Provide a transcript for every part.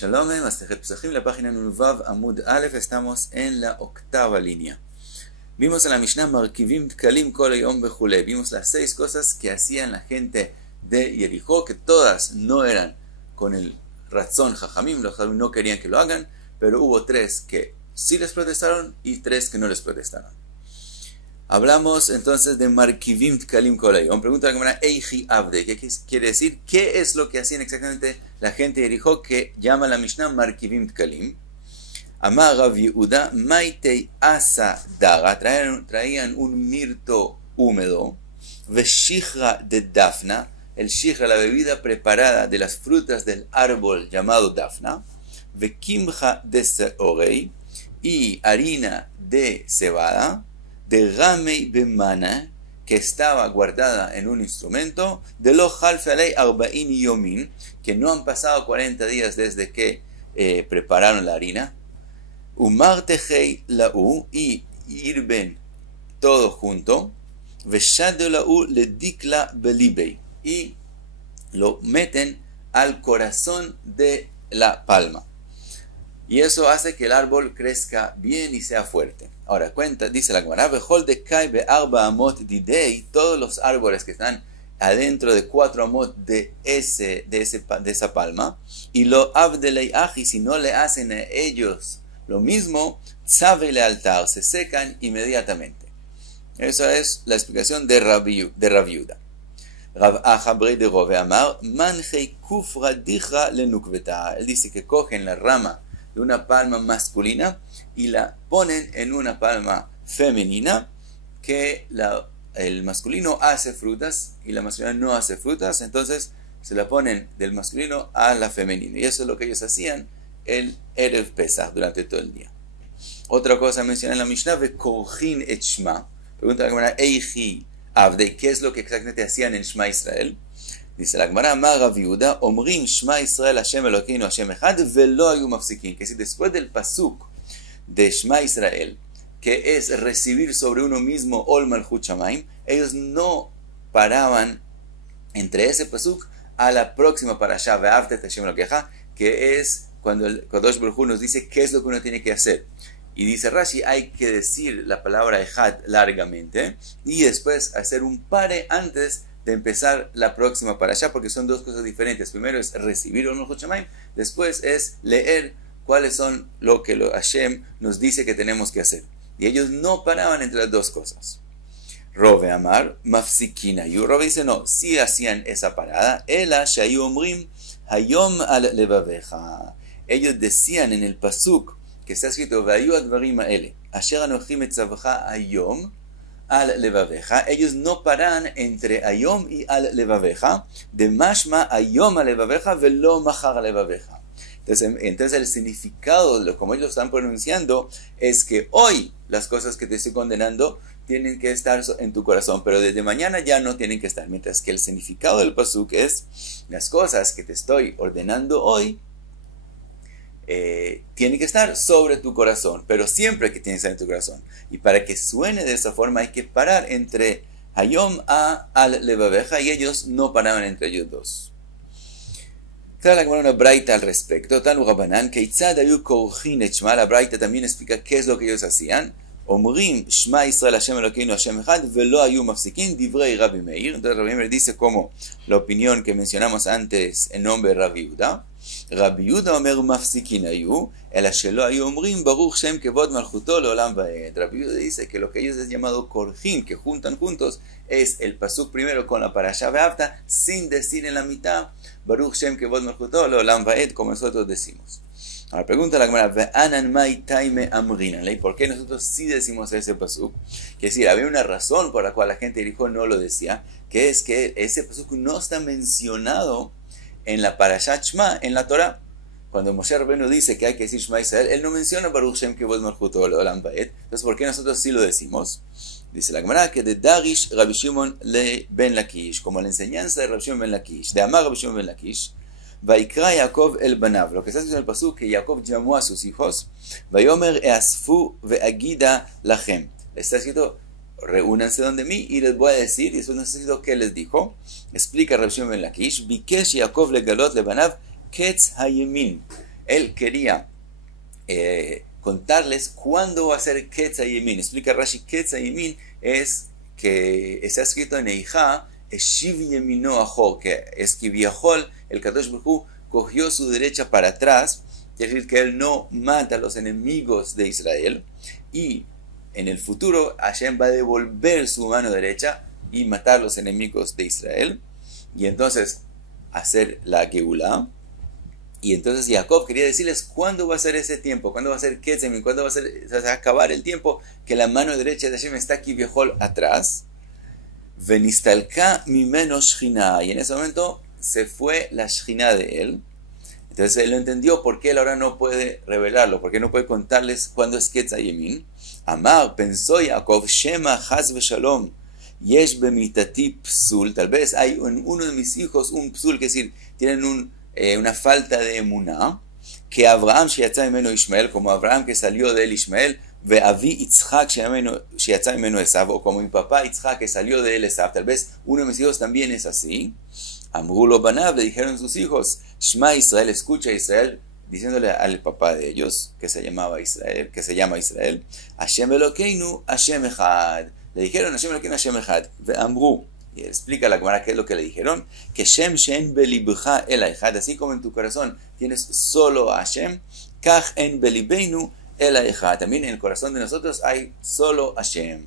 Shalom, Masejet Pesachim, la página Nunvav Amud Aleph, estamos en la octava línea. Vimos en la Mishnah Markivim Tkalim Kol Hayom Bechule. Vimos las 6 cosas que hacían la gente de Jericó, que todas no eran con el Ratzon Jajamim, los Jajamim no querían que lo hagan, pero hubo 3 que sí les protestaron y 3 que no les protestaron. Hablamos entonces de Markivim Tkalim Kol Hayom. Pregunta la Gemara, Eiji Abde, ¿qué quiere decir? ¿Qué es lo que hacían exactamente la gente de Jericó que llama la Mishnah Markivim Tkalim? Amar Rav Yehuda, Maitei Asa Daga, traían un mirto húmedo, Veshihra de Dafna, el shihra, la bebida preparada de las frutas del árbol llamado Dafna, Vekimja de Seorei, y harina de cebada, de Ramei Bemana, que estaba guardada en un instrumento, de lo Halfalei Arba'in Yomin, que no han pasado 40 días desde que prepararon la harina, Umar Tejei Lau, y hirven todo junto, Veshad Lau le Dikla Belibei, y lo meten al corazón de la palma. Y eso hace que el árbol crezca bien y sea fuerte. Ahora, dice la Gemara, todos los árboles que están adentro de 4 amot de esa palma, y lo abdelei aji, si no le hacen a ellos lo mismo, sabe lealtar, se secan inmediatamente. Esa es la explicación de Rav Yehuda. Rav Achabrei de Rove Amar, manjei kufra dicha lenukveta. Él dice que cogen la rama de una palma masculina y la ponen en una palma femenina, que el masculino hace frutas y la masculina no hace frutas, entonces se la ponen del masculino a la femenina. Y eso es lo que ellos hacían el Erev Pesach durante todo el día. Otra cosa menciona en la Mishnah, Vekorjin et Shma. Pregunta la Gemara, Eiji Avde, ¿qué es lo que exactamente hacían en Shema Israel? Dice la Gemara, Amar Rav Yehuda, Omrim Shema Israel Hashem Elokeinu Hashem Echad velo hayu mafsikin. Que si después del pasuk de Shema Israel, que es recibir sobre uno mismo Ol Malchut Shamayim, ellos no paraban entre ese pasuk a la próxima parashá, Ve'avtet Hashem Elokecha, que es cuando el Kadosh Baruj Hu nos dice qué es lo que uno tiene que hacer. Y dice Rashi, hay que decir la palabra Echad largamente y después hacer un pare antes de empezar la próxima parashá, porque son 2 cosas diferentes. Primero es recibir Ol Malchut Shamayim, después es leer cuáles son lo que Hashem nos dice que tenemos que hacer. Y ellos no paraban entre las 2 cosas. Rove Amar, Mafsikina. Y Rove dice, no, sí hacían esa parada. Ela shayu omrim hayom al levaveja. Ellos decían en el pasuk que está escrito Vayu advarim haele asher anochim etzavcha hayom al levaveja. Ellos no paran entre hayom y al levaveja, de mashma hayom al levaveja velo machar al levaveja. Entonces el significado de lo como ellos lo están pronunciando es que hoy las cosas que te estoy condenando tienen que estar en tu corazón, pero desde mañana ya no tienen que estar. Mientras que el significado del pasuk es las cosas que te estoy ordenando hoy tienen que estar sobre tu corazón, pero siempre que tienen que estar en tu corazón. Y para que suene de esa forma hay que parar entre Hayom al Levaveja, y ellos no paraban entre ellos 2. Trae la Gemara una braita al respecto. Tanu Rabanan, Keitzad ayu korjin et Shma. La braita también explica qué es lo que ellos hacían. Omrim Shema Israel Hashem Elokeinu Hashem Echad velo hayu mafsikin divrei Rabbi Meir. Entonces Rabbi Meir dice como la opinión que mencionamos antes en nombre de Rabbi Yehuda. Rabbi Yehuda omer mafsikin hayu ela shelo hayu omrim baruch Shem kevod malchuto leolam vaed. Rabbi Yehuda dice que lo que ellos es llamado korjin, que juntan juntos, es el pasuk primero con la parashá ve'avta, sin decir en la mitad baruch Shem kevod malchuto leolam vaed, como nosotros decimos. Ahora pregunta la Gemara, ¿por qué nosotros sí decimos ese pasuk? Que es decir, había una razón por la cual la gente de Jericó no lo decía, que es que ese pasuk no está mencionado en la Parashat Shema, en la Torah. Cuando Moshe Rabbeinu dice que hay que decir Shema Israel, él no menciona Baruch Shem Kevod Malchuto Leolam Vaed. Entonces, ¿por qué nosotros sí lo decimos? Dice la Gemara que de Darish Rabbi Shimon ben Lakish, como la enseñanza de Rabbi Shimon ben Lakish, de Amar Rabbi Shimon ben Lakish, Vaikra Yaakov el Banav, lo que está escrito en el pasuk que Jacob llamó a sus hijos, Vayomer easfu veagida lachem. Está escrito, reúnanse donde mí y les voy a decir, y después no está escrito qué les dijo. Explica Rabbi Shimon ben Lakish, Bikesh Yaakov legalot lebanav ketz hayemin. Él quería contarles cuándo va a ser Ketz Hayemin. Explica Rashi, Ketz Hayemin es que está escrito en Eijá, Eshiv Yemino Ajo, que es que Viajol, el Kadosh Baruj Hu, cogió su derecha para atrás, es decir, que él no mata a los enemigos de Israel, y en el futuro Hashem va a devolver su mano derecha y matar a los enemigos de Israel, y entonces hacer la Geulah. Y entonces Jacob quería decirles cuándo va a ser ese tiempo, cuándo va a ser Ketzem, cuándo va a ser, o sea, acabar el tiempo que la mano derecha de Hashem está aquí viejol atrás. Venistalka mimeno shchina, y en ese momento se fue la shchina de él. Entonces él lo entendió por qué él ahora no puede revelarlo, por qué no puede contarles cuándo es Ketz Hayemin. Amar, pensó Jacob, Shema Haz Veshalom, Yesh Bemitati Psul, tal vez hay en uno de mis hijos un psul, que es decir, tienen una falta de emuná, que Abraham שיצא ממנו Ishmael, como Abraham que salió de él Ishmael, ואבי יצחק שיצא ממנו Esav, o como mi papá Yitzhak que salió de él Esav, tal vez uno de mis hijos también es así. Amru lo banav, le dijeron sus hijos, Shema Israel, escucha Israel, diciéndole al papá de ellos, que se llama Israel, Hashem Elokeinu, Hashem Echad, le dijeron Hashem Elokeinu, Hashem Echad, Amru, y explica la Gemara qué es lo que le dijeron, que Shem Shen Belibcha El Echad, así como en tu corazón tienes solo a Hashem, Kach En Belibeinu El Echad, también en el corazón de nosotros hay solo Hashem.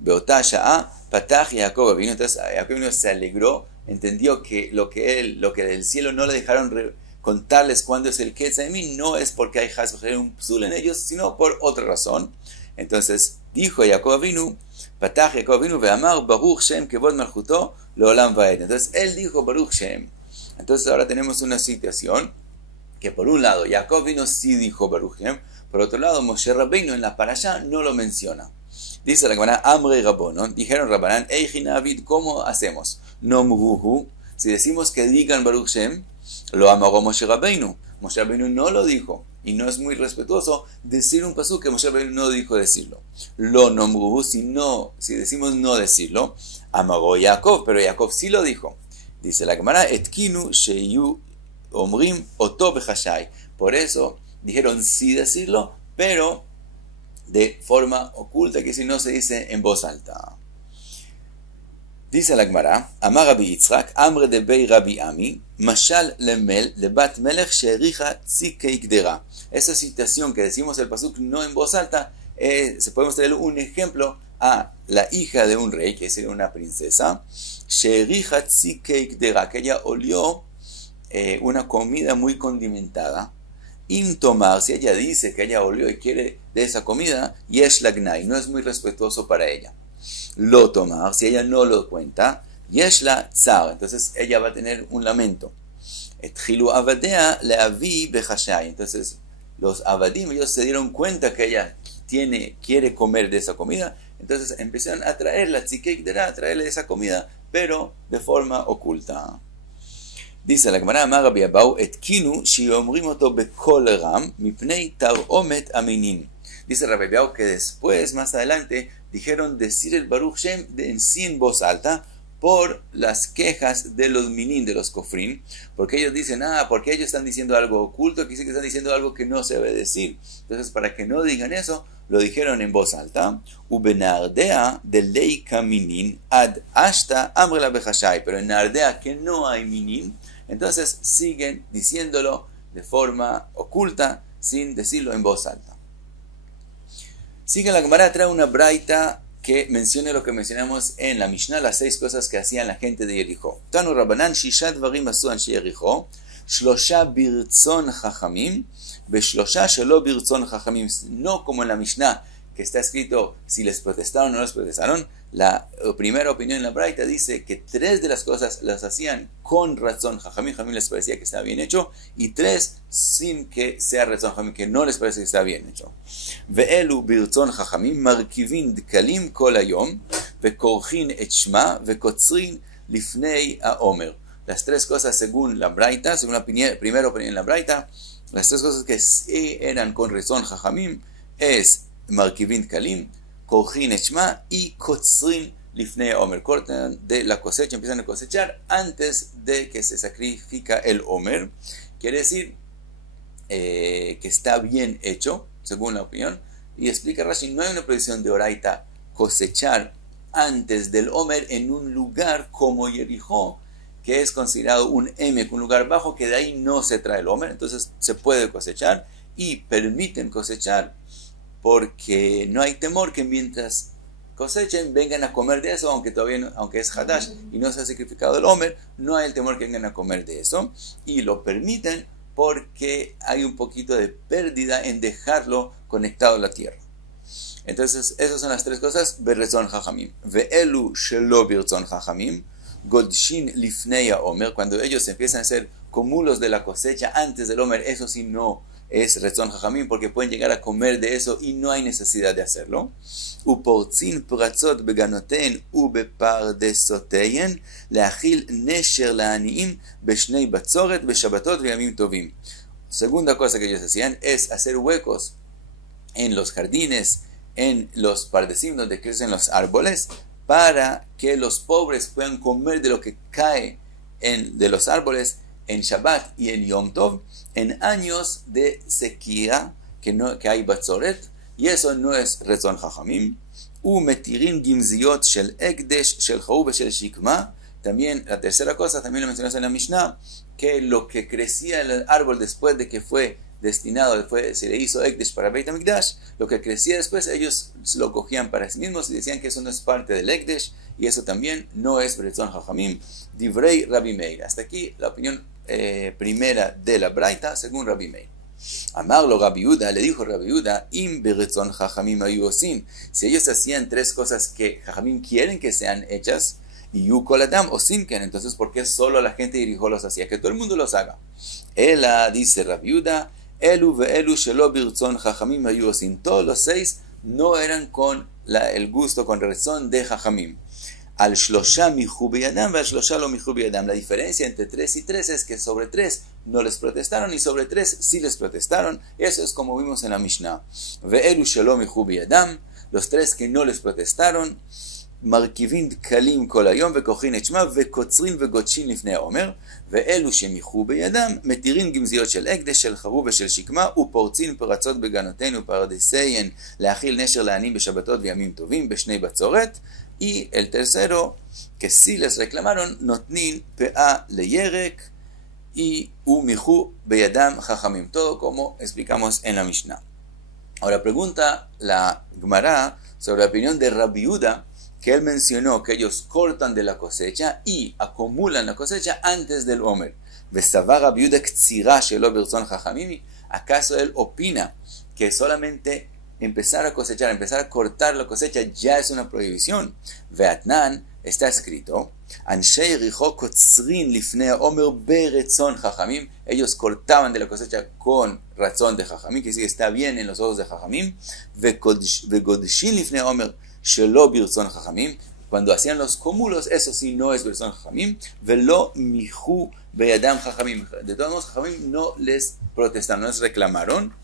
Beotá Sha'a Patach Jacob vino, entonces Jacob vino, se alegró, entendió que lo que del cielo no le dejaron contarles cuándo es el Ketz Hayemin, no es porque hay un psul en ellos, sino por otra razón. Entonces dijo Jacob vino, Patach Jacob vino, ve'amar Baruch Shem kevod malchuto leolam vaed. Entonces él dijo Baruch Shem. Entonces ahora tenemos una situación que por un lado Jacob vino sí dijo Baruch Shem, por otro lado Moshe Rabbeinu en la parashá no lo menciona. Dice la Gemara, Amre Rabbonon, dijeron Rabbanán, Eijin Avid, ¿cómo hacemos? Nomruhu, si decimos que digan Baruch Shem, lo amagó Moshe Rabbeinu. Moshe Rabbeinu no lo dijo, y no es muy respetuoso decir un pasú que Moshe Rabbeinu no dijo decirlo. Lo nomruhu, si decimos no decirlo, amagó Jacob, pero Jacob sí lo dijo. Dice la Gemara, Etkinu sheyu omrim oto bechashai. Por eso dijeron sí decirlo, pero de forma oculta, que si no se dice en voz alta. Dice la Gemara, Amar Rabbi Yitzchak, Amre de Bei Rabbi Ami, Mashal lemel de Bat Melech Sherija Tzikei Gdera. Esa citación que decimos el pasuk no en voz alta, se podemos traer un ejemplo a la hija de un rey, que es una princesa, Sherija Tzikei Gdera, que ella olió una comida muy condimentada. Im tomar, si ella dice que ella olió y quiere de esa comida, yesh lagnai, no es muy respetuoso para ella. Lo tomar, si ella no lo cuenta, yesh la tzar, entonces ella va a tener un lamento. Etchilu avadea leavi bechashai, entonces los avadim, ellos se dieron cuenta que ella quiere comer de esa comida, entonces empezaron a traerla, tzikei gdera, a traerle esa comida, pero de forma oculta. Dice la Gemara, Amar Rabbi Abau, Etkinu sheomrim oto bekol ram mipnei taromet aminin. Dice Rabbi Abau que después, más adelante, dijeron decir el Baruch Shem en sí en voz alta por las quejas de los minin, de los kofrim, porque ellos dicen, porque ellos están diciendo algo oculto, que dicen que están diciendo algo que no se debe decir. Entonces, para que no digan eso, lo dijeron en voz alta, Ubenardea de leika minin ad ashta amrela bechashai, pero en Nardea que no hay minin, entonces siguen diciéndolo de forma oculta, sin decirlo en voz alta. Sigue la Gemara, trae una braita que menciona lo que mencionamos en la Mishnah, las 6 cosas que hacían la gente de Jericó. Tanu Rabbanan, Shisha dvarim asu anshe Jericó, Shlosha birtzon chachamim, Beshlosha shelo birtzon chachamim. No como en la Mishnah, que está escrito si les protestaron o no les protestaron. La primera opinión en la braita dice que 3 de las cosas las hacían con razón Jajamim, les parecía que estaba bien hecho, y 3 sin que sea razón Jajamim, que no les parece que está bien hecho. Ve'elu birtzon Jajamim markivin dkalim kol hayom vekorchin et shma vekotzrin lifnei haomer. Las 3 cosas según la braita, según la primera opinión en la braita, las 3 cosas que sí eran con razón Jajamim es markivin dkalim, Korchin Eshma y Kotzrin Lifnei Omer. Cortan de la cosecha, empiezan a cosechar antes de que se sacrifica el Omer. Quiere decir que está bien hecho, según la opinión. Y explica Rashi, no hay una prohibición de Oraita cosechar antes del Omer en un lugar como Jericó, que es considerado un Emek, un lugar bajo, que de ahí no se trae el Omer. Entonces se puede cosechar y permiten cosechar porque no hay temor que mientras cosechen vengan a comer de eso, aunque todavía no, aunque es Hadash y no se ha sacrificado el Omer, no hay el temor que vengan a comer de eso, y lo permiten porque hay un poquito de pérdida en dejarlo conectado a la tierra. Entonces, esas son las tres cosas. Beretzon Jajamim. Ve'elu shelo beretzon Jajamim. Godshin lifnei Omer. Cuando ellos empiezan a hacer cúmulos de la cosecha antes del Omer, eso sí no es Retzon Jajamim, porque pueden llegar a comer de eso y no hay necesidad de hacerlo. Uportzin pratzot beganoten ubepardesoteyen leachil nesher laaniim beshnei batzoret beshabatot veyamim tovim. Segunda cosa que ellos hacían es hacer huecos en los jardines, en los pardecim donde crecen los árboles, para que los pobres puedan comer de lo que cae de los árboles en Shabbat y en Yom Tov, en años de sequía, que hay batzoret, y eso no es Retzon Jajamim. Umetirin gimziot shel ekdesh shel chau shel shikma. También la tercera cosa, también lo mencionamos en la Mishnah, que lo que crecía en el árbol después de que fue destinado, se le hizo Ekdesh para Beit HaMikdash, lo que crecía después ellos lo cogían para sí mismos y decían que eso no es parte del Ekdesh, y eso también no es Beretzon Jajamim. Divrei Rabbi Meir. Hasta aquí la opinión primera de la Braita según Rabbi Meir. Amarlo Rabbi Yehuda, le dijo Rabbi Yehuda, Im Beretzon Jajamim ayu osin. Si ellos hacían tres cosas que Jajamim quieren que sean hechas, y Yukol Adam o Simken, entonces ¿por qué solo la gente de Jericó los hacía? Que todo el mundo los haga. Ela, dice Rabbi Yehuda, Elu ve'elu shelo birtzon Jajamim ayu osin. Todos los 6 no eran con el gusto, con razón de Jajamim. Al shlosha michu beyadam, al shlosha lo michu beyadam. La diferencia entre 3 y 3 es que sobre 3 no les protestaron y sobre 3 sí les protestaron. Eso es como vimos en la Mishnah. Ve'elu shelo michu beyadam, los 3 que no les protestaron, מרכיבים דקלים כל היום וכוחין את שמם וקוצרים וגודשים לפני העומר, ואלו שמיחו בידם מתירים גמזיות של הקדש, של חרוב ושל שקמה, ופורצים פרצות בגנותינו ופרדסיין להאכיל נשר לעניים בשבתות וימים טובים בשני בצורת. Y el tercero, que sí les reclamaron, notnin pea leyerek y umihu beyadam jajamim. Todo como explicamos en la Mishnah. Ahora pregunta la Gemara sobre la opinión de Rabbi Yehuda, que él mencionó que ellos cortan de la cosecha y acumulan la cosecha antes del Omer. ¿Acaso él opina que solamente empezar a cosechar, empezar a cortar la cosecha ya es una prohibición? Veatnan, está escrito, ellos cortaban de la cosecha con razón de Jajamim, que sí está bien en los ojos de Jajamim. Cuando hacían los cúmulos, eso sí no es Beretzon Jajamim. Velo mihu beyadam Jajamim. De todos modos, Jajamim no les protestaron, no les reclamaron.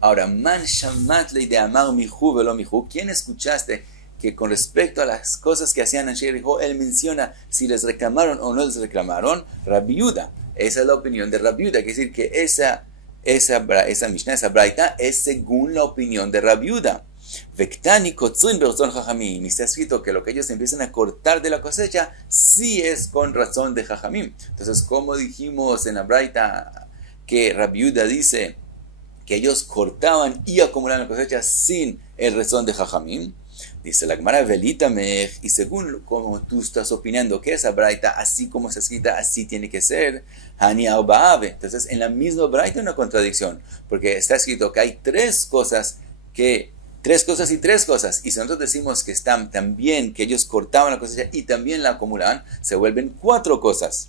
Ahora, man shamat le de amar mihu velo mihu. ¿Quién escuchaste que con respecto a las cosas que hacían en Jericó, él menciona si les reclamaron o no les reclamaron? Rabbi Yehuda. Esa es la opinión de Rabbi Yehuda. Quiere decir que esa Mishnah, esa Braita, es según la opinión de Rabbi Yehuda. Vektani kotzrin beretzon Jajamim. Y está escrito que lo que ellos empiezan a cortar de la cosecha sí es con razón de Jajamim. Entonces, como dijimos en la Braita que Rabbi Yehuda dice que ellos cortaban y acumulaban la cosecha sin el razón de Jajamim, dice la Gemara velitame, y según como tú estás opinando que esa Braita, así como está escrita, así tiene que ser, Hani Arbaave. Entonces, en la misma Braita hay una contradicción, porque está escrito que hay tres cosas y tres cosas, y si nosotros decimos que están también, que ellos cortaban la cosecha y también la acumulaban, se vuelven 4 cosas.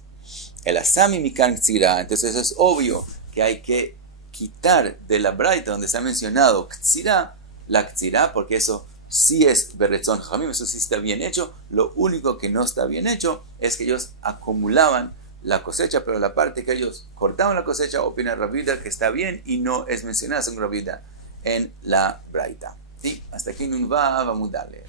El asami mikan ktsira. Entonces eso es obvio que hay que quitar de la Braita donde se ha mencionado ktsira, la ktsira, porque eso sí es Beretzon Jajamim, eso sí está bien hecho. Lo único que no está bien hecho es que ellos acumulaban la cosecha, pero la parte que ellos cortaban la cosecha, opina Rabbi Yehuda que está bien y no es mencionada según Rabbi Yehuda en la Braita. Sí, hasta aquí Nun Vav, vamos a darle.